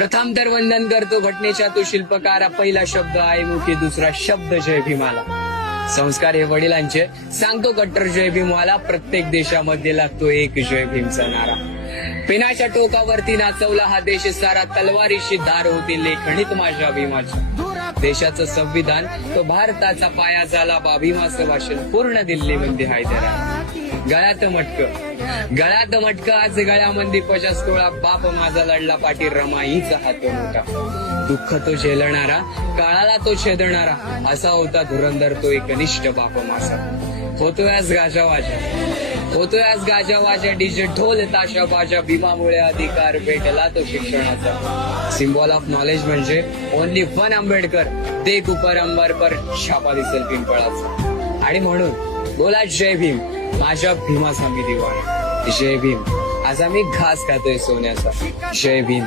प्रथम तर वंदन करतो घटनेच्या तो शिल्पकार. पहिला शब्द आहे मुखी, दुसरा शब्द जय भीमाला. संस्कार हे वडिलांचे. सांगतो कट्टर जय भीमवाला. प्रत्येक देशामध्ये लागतो एक जय भीमचा नारा. पिनाच्या टोकावरती नाचवला हा देश सारा. तलवारीशी धार होती लेखणीत माझ्या भीमाची. देशाचं संविधान तो भारताचा पाया झाला. भीमाचं भाषण पूर्ण दिल्लीमध्ये हैदरा. गळ्यात मटक आज गळ्यामध्ये 50 तोळा. बाप माझा लढला पाठी रमाईचा हात मोठा. दुःख तो झेलणारा, काळाला तो छेदणारा. असा होता धुरंधर तो एकनिष्ठ बाप माझा. होतोय आज गाजावाजा डीजे ढोल ताशा बाजा. भीमामुळे अधिकार भेटला तो शिक्षणाचा. सिम्बॉल ऑफ नॉलेज म्हणजे ओनली वन आंबेडकर. देख उपर अंबर पर छापा दिसेल पिंपळाचा. आणि म्हणून बोला जय भीम. माझ्या भीमाचा मी दिवाळा. जय भीम. आज आम्ही घास खातोय सोन्याचा. जय भीम.